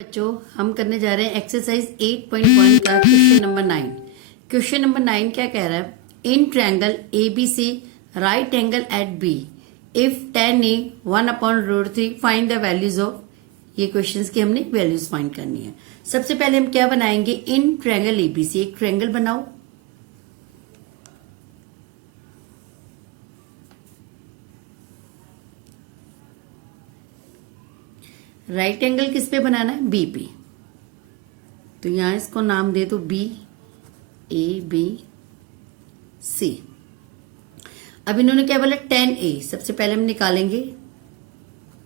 बच्चों हम करने जा रहे हैं एक्सरसाइज 8.1 का क्वेश्चन नंबर 9। क्वेश्चन नंबर 9 क्या कह रहा है? In triangle ABC right angle at B इफ tan A 1/√3 find the values of. ये क्वेश्चंस की हमने वैल्यूज फाइंड करनी है। सबसे पहले हम क्या बनाएंगे? इन ट्रायंगल ABC एक ट्रायंगल बनाओ। राइट एंगल किस पे बनाना है? बी पे। तो यहां इसको नाम दे दो ABC। अब इन्होंने क्या बोला? tan A। सबसे पहले हम निकालेंगे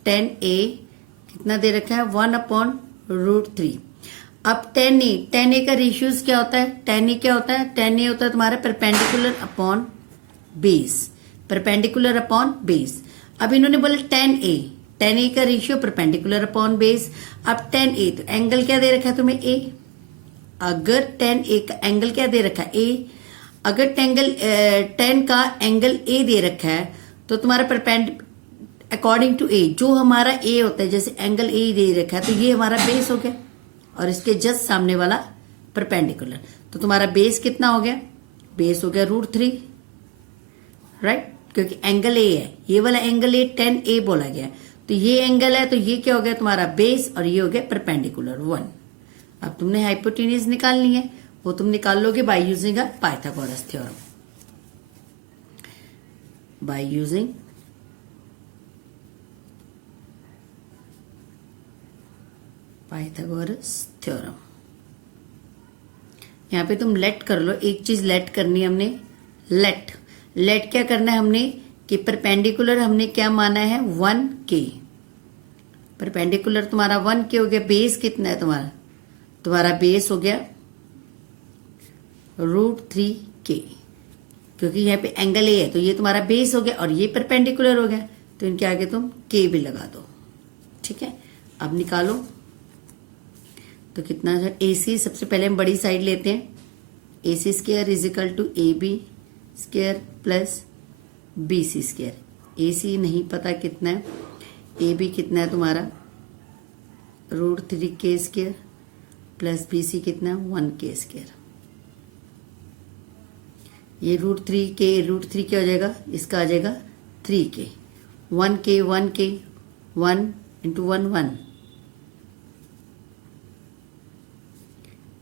tan A कितना दे रखा है? 1/√3। अब tan A का रेशियोज क्या होता है? tan A क्या होता है? tan A होता है तुम्हारा perpendicular upon base. Perpendicular upon base. अब इन्होंने बोला tan A का रेशियो परपेंडिकुलर अपॉन बेस। अब tan A तो एंगल क्या दे रखा है तुम्हें? A। अगर tan A का एंगल क्या दे रखा है? A। अगर tan का एंगल A दे रखा है तो तुम्हारा अकॉर्डिंग टू A जो हमारा A होता है, जैसे एंगल A दे रखा है तो ये हमारा बेस हो गया और इसके जस्ट सामने वाला परपेंडिकुलर। तो तुम्हारा बेस कितना हो गया? बेस हो गया √3, राइट? क्योंकि एंगल A है, ये वाला एंगल A tan A बोला गया। तो ये एंगल है तो ये क्या हो गया तुम्हारा? बेस, और ये हो गया परपेंडिकुलर 1। अब तुमने हाइपोटेन्यूज निकालनी है, वो तुम निकाल लोगे by using Pythagoras theorem. By using Pythagoras theorem. यहां पे तुम लेट कर लो। एक चीज लेट करनी है हमने। लेट क्या करना है हमने कि परपेंडिकुलर हमने क्या माना है? 1K। परपेंडिकुलर तुम्हारा 1K हो गया। बेस कितना है तुम्हारा? तुम्हारा बेस हो गया √3K। क्योंकि यहाँ पे एंगल A है तो ये तुम्हारा बेस हो गया और ये परपेंडिकुलर हो गया, तो इनके आगे तुम K भी लगा दो। ठीक है, अब निकालो तो कितना है? AC सबसे पहले हम बड़ी साइड लेते हैं। AC square is equal to AB square plus BC square. AC नहीं पता कितना है, AB कितना है तुम्हारा? √3K स्क्वायर प्लस BC कितना है? 1K square. ये √3 क्या हो जाएगा? इसका आ जाएगा 3K। 1K 1 into 1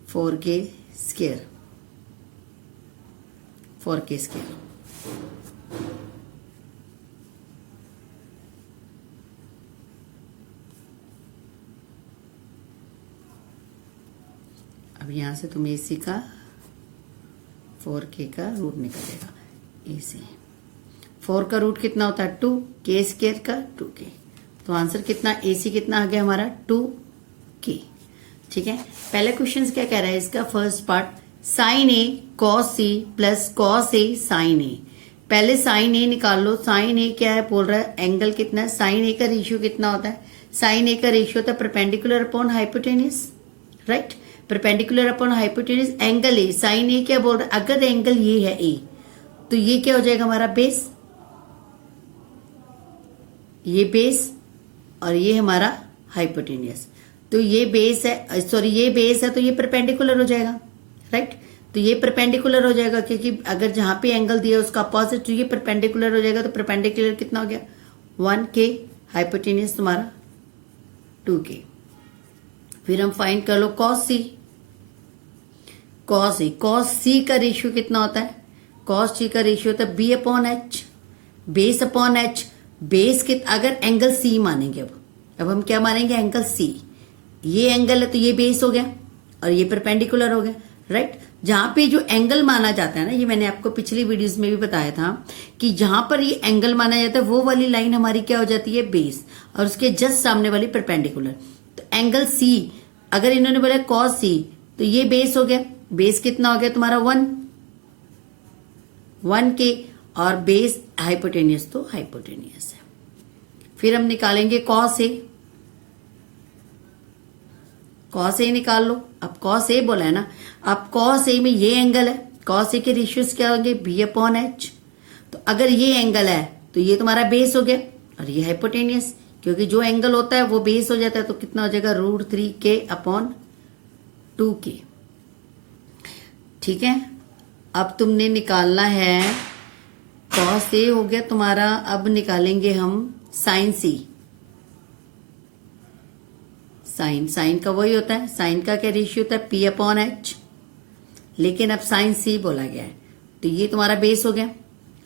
4K square. 4K square. अब यहां से तुम AC का 4K का रूट निकलेगा। AC 4 का रूट कितना होता है? 2K स्क्वायर का 2K। तो आंसर कितना? AC कितना आ गया हमारा? 2K। ठीक है, पहले क्वेश्चन क्या कह रहा है इसका? First part sin A cos C plus cos A sin A। पहले sin A निकाल लो। sin A क्या है बोल रहा है? एंगल कितना है? sin A का रेशियो कितना होता है? sin A का रेशियो होता है perpendicular upon hypotenuse, right? Perpendicular upon hypotenuse angle A। sin A क्या बोल रहा है? अगर एंगल ये है A तो ये क्या हो जाएगा हमारा? बेस। ये बेस और ये हमारा हाइपोटेन्यूज। तो ये बेस है, सॉरी ये बेस है तो ये परपेंडिकुलर हो जाएगा, राइट? तो ये परपेंडिकुलर हो जाएगा क्योंकि अगर जहां पे एंगल दिया उसका अपोजिट तो ये परपेंडिकुलर हो जाएगा। तो परपेंडिकुलर कितना हो गया? 1K। हाइपोटेन्यूज तुम्हारा 2K। फिर हम फाइंड कर लो cos C। cos C का रेशियो कितना होता है? cos C का रेशियो होता है B/H। Base upon H। Base अगर एंगल C मानेंगे, अब हम क्या मानेंगे? Angle C। ये एंगल है तो ये बेस हो गया और ये परपेंडिकुलर हो गया, राइट? जहां पे जो एंगल माना जाता है ना, ये मैंने आपको पिछली वीडियोस में भी बताया था कि जहां पर ये एंगल माना जाता है वो वाली लाइन हमारी क्या हो जाती है? बेस, और उसके जस्ट सामने वाली परपेंडिकुलर। तो एंगल C अगर इन्होंने बोला cos C तो ये बेस हो गया। बेस कितना हो गया तुम्हारा? 1K और बेस हाइपोटेन्यूज तो हाइपोटेन्यूज है। फिर हम निकालेंगे cos A निकाल लो। अब cos A बोला है ना, अब cos A में ये एंगल है। cos A के रेशियोज क्या होंगे? B/H। तो अगर ये एंगल है तो ये तुम्हारा बेस हो गया और ये हाइपोटेन्यूज। क्योंकि जो एंगल होता है वो बेस हो जाता है, तो कितना हो जाएगा √3k/2k। ठीक है, अब तुमने निकालना है cos A हो गया तुम्हारा, अब निकालेंगे हम sin C। साइन का वही होता है, साइन का क्या रेशियो होता है P/H, लेकिन अब sin C बोला गया है, तो ये तुम्हारा बेस हो गया,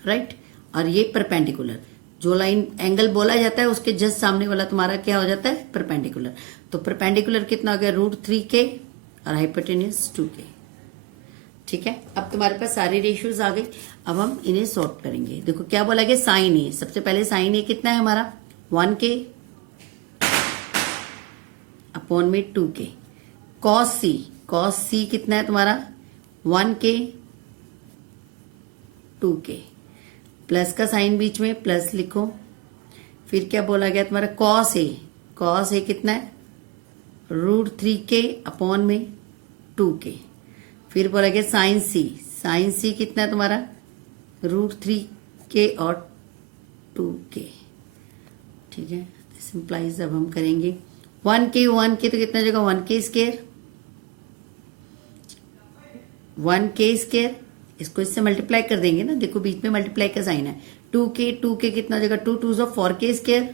राइट। और ये परपेंडिकुलर, जो लाइन एंगल बोला जाता है उसके जस्ट सामने वाला तुम्हारा क्या हो जाता है परपेंडिकुलर। तो परपेंडिकुलर कितना हो गया √3k और हाइपोटेन्यूज 2k। ठीक है, अब तुम्हारे पास सारी रेशियोज आ गई। अब हम इन्हें सॉर्ट करेंगे। देखो क्या बोला गया, साइन ए, सबसे पहले साइन ए कितना है हमारा 1k/2k। कॉस सी कितना है तुम्हारा 1k/2k। प्लस का साइन बीच में, प्लस लिखो। फिर क्या बोला गया तुम्हारा कॉस ए कितना है √3k/2k। फिर बोला गया साइन सी कितना है तुम्हारा √3k और 2k। ठीक है, सिंप्लाइज अब हम करेंगे 1k तो कितना हो जाएगा 1k², इसको इससे मल्टीप्लाई कर देंगे ना, देखो बीच में मल्टीप्लाई का साइन है। 2k कितना हो जाएगा 2 2 4k²,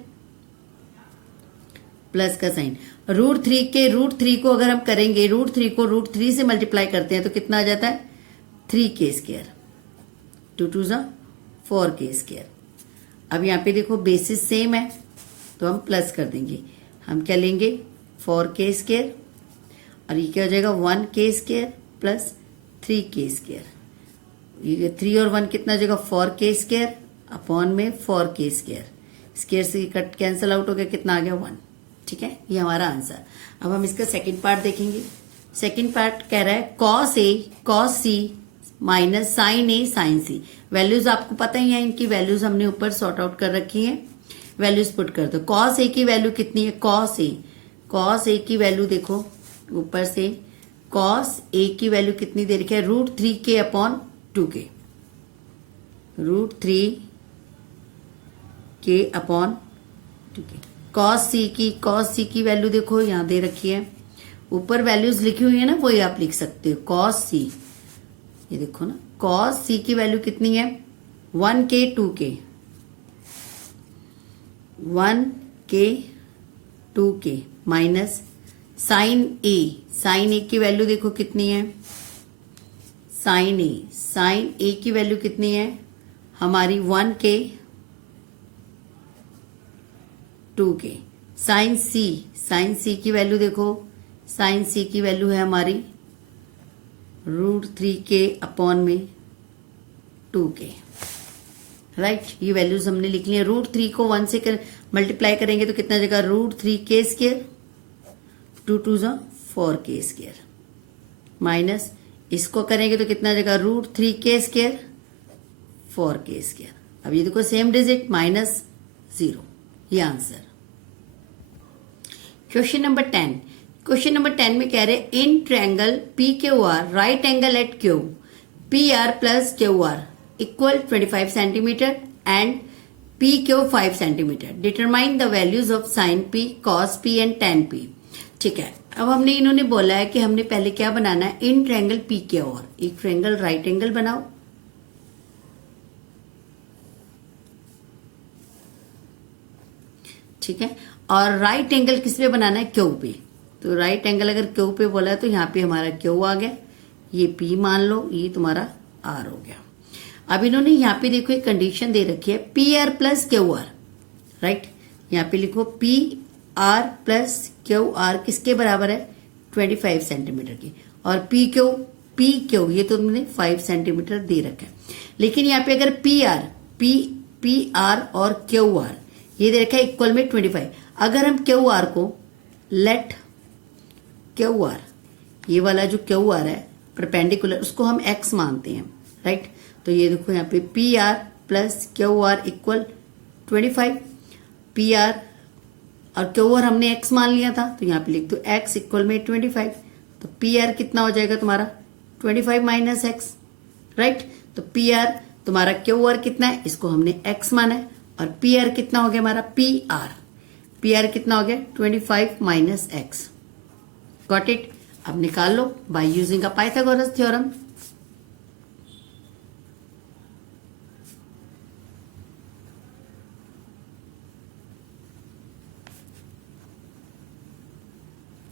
प्लस का साइन। √3 को अगर हम करेंगे, √3 को √3 से मल्टीप्लाई करते हैं तो कितना आ जाता है 3k²। 2 2 4k²। अब यहाँ पे देखो बेसिस सेम है तो हम प्लस कर देंगे, हम क्या लेंगे 4k² और ये क्या हो जाएगा 1k² प्लस 3k²। ये 3 और 1 कितना हो जाएगा 4k² अपॉन में 4k²। स्क्वायर से कट कैंसिल आउट हो गया, कितना आ गया 1। ठीक है, ये हमारा आंसर। अब हम इसका सेकंड पार्ट देखेंगे। सेकंड पार्ट कह रहा है cos C minus sin A sin C। Values आपको पता ही है, इनकी वैल्यूज हमने ऊपर सॉर्ट आउट कर रखी है। वैल्यूज पुट कर दो। cos A की वैल्यू कितनी है, cos A की वैल्यू देखो ऊपर से, cos A की वैल्यू कितनी दे रखी है √3k/2k। √3k/2k। cos C की वैल्यू देखो यहां दे रखी है, ऊपर वैल्यूज लिखी हुई है ना, वही आप लिख सकते हो। cos C, ये देखो ना, cos C की वैल्यू कितनी है 1k/2k। 1k/2k minus sin A की वैल्यू देखो कितनी है, sin A की वैल्यू कितनी है हमारी 1k/2k। sin C की वैल्यू देखो, sin C की वैल्यू है हमारी √3k/2k। राइट, ये वैल्यूज हमने लिख ली है। √3 को 1 से मल्टीप्लाई करेंगे तो कितना जगह √3k², 2 2 4k² माइनस इसको करेंगे तो कितना जगह √3k², 4k²। अब ये देखो सेम डिजिट -0, ये आंसर। क्वेश्चन नंबर 10 में कह रहे in triangle PQR right angle at Q PR plus QR equal 25 centimetre and PQ 5 centimetre. Determine the values of sin P, cos P and tan P। ठीक है, अब हमने इन्होंने बोला है कि हमने पहले क्या बनाना है, इन ट्रायंगल PQR एक ट्रायंगल राइट एंगल बनाओ। ठीक है, और राइट एंगल किस पे बनाना है, Q पे। तो राइट एंगल अगर Q पे बोला है तो यहाँ पे हमारा Q आ गया, ये P मान लो, ये तुम्हारा R हो गया। अब इन्होंने यहाँ पे देखो एक कंडीशन दे रखी है PR प्लस QR। राइट, यहाँ पे लिखो PR प्लस QR किसके बराबर है 25 सेंटीमीटर की, और PQ ये तो तुमने 5 सेंटीमीटर दे रखा है। लेकिन यहाँ पे अगर PR और QR ये दे रखा है इक्वल में 25, अगर हम QR को लेट QR, ये वाला जो QR है परपेंडिकुलर, उसको हम X मानते हैं। राइट, तो ये देखो यहाँ पे PR plus QR equal 25। PR और QR हमने X मान लिया था, तो यहाँ पे लिख दो X इक्वल में 25। तो PR कितना हो जाएगा तुम्हारा 25 माइनस X। राइट, तो PR तुम्हारा QR कितना है, इसको हमने X माना है, और PR कितना हो गया हमारा PR। पी आर कितना हो गया 25 माइनस एक्स। Got it. अब निकाल लो by using a Pythagoras theorem.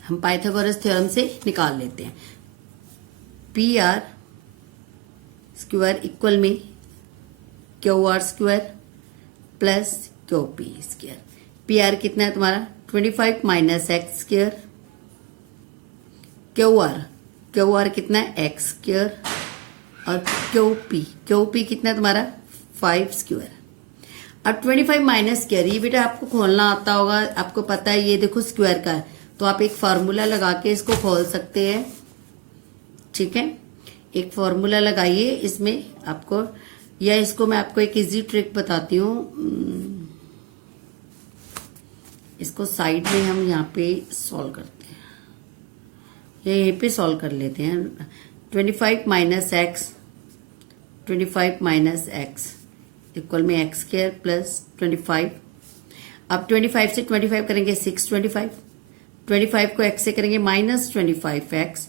हम पाइथागोरस थ्योरम से निकाल लेते हैं। पी आर स्क्वायर इक्वल में Q R square plus Q P square. P R कितना है तुम्हारा 25 minus x square. Q R कितना है एक्स स्क्वायर। और क्यू पी कितना है तुम्हारा 5 स्क्वायर। अब 25 माइनस स्क्वायर, ये बेटा आपको खोलना आता होगा, आपको पता है ये देखो स्क्वायर का है, तो आप एक फार्मूला लगा के इसको खोल सकते हैं। ठीक है, एक फॉर्मूला लगाइए इसमें आपको, या इसको मैं आपको एक इजी ट्रिक बताती हूँ। इसको साइड में हम यहाँ पे सॉल्व करते हैं, या यहीं पे सॉल्व कर लेते हैं। 25 minus x, 25 minus x equal में एक्स स्क्वायर प्लस 25। अब 25 से 25 करेंगे 625, 25 को x से करेंगे माइनस 25x,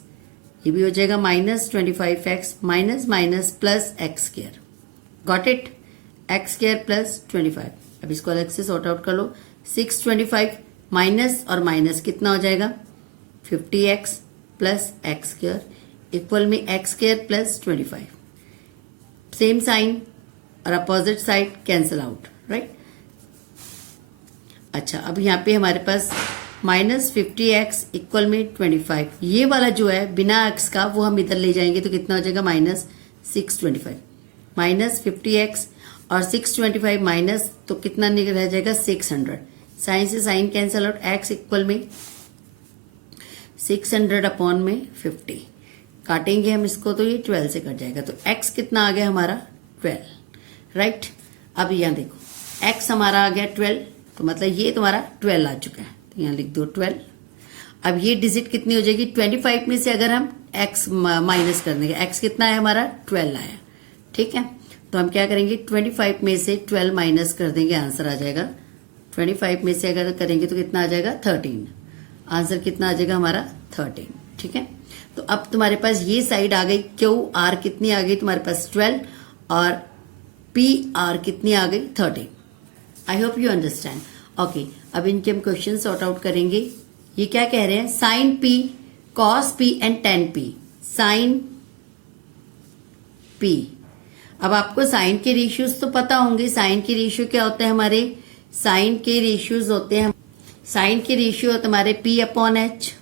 ये भी हो जाएगा minus 25x, minus minus plus x square. Got it. X square plus 25। अब इसको अलग से सॉर्ट आउट कर लो। 625 माइनस और माइनस कितना हो जाएगा 50x plus x square equal में x square plus 25। Same sign और opposite side cancel out, right. अच्छा, अब यहाँ पे हमारे पास माइनस 50x इक्वल में 25, ये वाला जो है बिना x का वो हम इधर ले जाएंगे तो कितना हो जाएगा माइनस 625। माइनस 50x और 625 माइनस तो कितना रह जाएगा 600। साइन से sine cancel out, x equal में 600 अपॉन में 50। काटेंगे हम इसको तो ये 12 से कट जाएगा, तो x कितना आ गया हमारा 12, राइट। अब यहाँ देखो x हमारा आ गया 12, तो मतलब ये तुम्हारा 12 आ चुका है, तो यहाँ लिख दो 12। अब ये डिजिट कितनी हो जाएगी 25 में से अगर हम x माइनस कर देंगे, x कितना है हमारा 12 आया। ठीक है, तो हम क्या करेंगे 25 में से 12 माइनस कर देंगे, आंसर आ जाएगा 25 में से अगर करेंगे तो कितना आ जाएगा 13। आंसर कितना आ जाएगा हमारा 13। ठीक है, तो अब तुम्हारे पास ये साइड आ गई, क्यू आर कितनी आ गई तुम्हारे पास 12 और पी आर कितनी आ गई 13। I hope you understand. Okay, अब इनके हम क्वेश्चन सॉर्ट आउट करेंगे। ये क्या कह रहे हैं, sine P, cos P and tan P. Sine P, अब आपको साइन के रेशियोज तो पता होंगे। साइन के रेशियो क्या होते हैं हमारे, साइन के रेशियोज होते हैं, साइन के रेशियो होते हमारे पी अपॉन एच।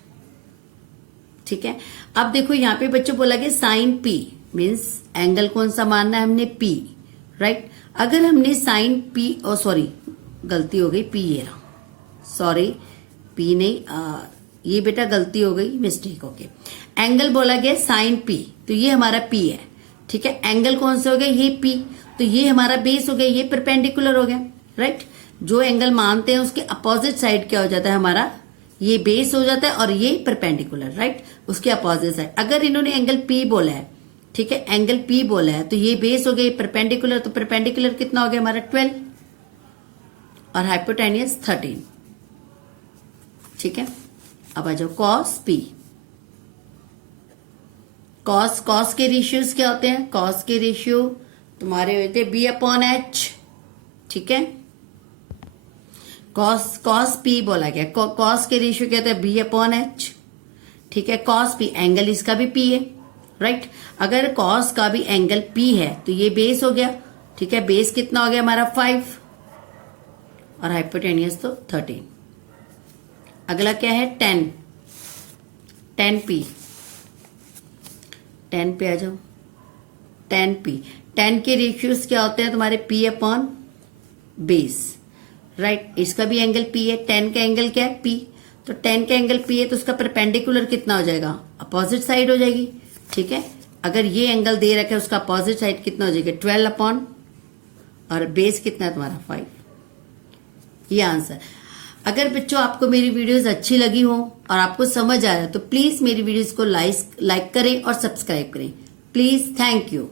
ठीक है, अब देखो यहाँ पे बच्चों बोला गया साइन पी मीन्स एंगल कौन सा मानना है हमने पी, राइट। अगर हमने साइन पी, ओ सॉरी गलती हो गई, पी ये रहा, सॉरी पी नहीं, ये बेटा गलती हो गई, मिस्टेक हो गई। एंगल बोला गया साइन पी, तो ये हमारा पी है। ठीक है, एंगल कौन सा हो गया, ये पी, तो ये हमारा बेस हो गया, ये परपेंडिकुलर हो गया, राइट। जो एंगल मानते हैं उसके अपोजिट साइड क्या हो जाता है हमारा, ये बेस हो जाता है और ये परपेंडिकुलर, राइट, उसके अपोजिट साइड। अगर इन्होंने एंगल पी बोला है, ठीक है, एंगल पी बोला है, तो ये बेस हो गया, परपेंडिकुलर, तो परपेंडिकुलर कितना हो गया हमारा 12 और हाइपोटेनियस 13। ठीक है, अब आ जाओ कॉस पी। कॉस के रेशियोज क्या होते हैं, कॉस के रेशियो तुम्हारे होते हैं बी अपॉन एच। ठीक है, कॉस पी बोला गया, कॉस के रेशियो क्या होता है बी अपॉन एच। ठीक है, कॉस पी, एंगल इसका भी पी है, राइट। अगर कॉस का भी एंगल पी है तो ये बेस हो गया। ठीक है, बेस कितना हो गया हमारा 5 और हाइपोटेनियस तो 13। अगला क्या है 10 पी, 10 पे आ जाओ। 10 पी, 10 के रेशियोज क्या होते हैं तुम्हारे पी अपॉन बेस, राइट। इसका भी एंगल पी है, 10 का एंगल क्या है पी, तो 10 का एंगल पी है तो उसका परपेंडिकुलर कितना हो जाएगा, अपोजिट साइड हो जाएगी। ठीक है, अगर ये एंगल दे रखा है उसका अपोजिट साइड कितना हो जाएगा 12 अपॉन, और बेस कितना है तुम्हारा 5। ये आंसर। अगर बच्चों आपको मेरी वीडियोस अच्छी लगी हो और आपको समझ आ रहा है तो प्लीज मेरी वीडियोस को लाइक करें और सब्सक्राइब करें प्लीज। Thank you.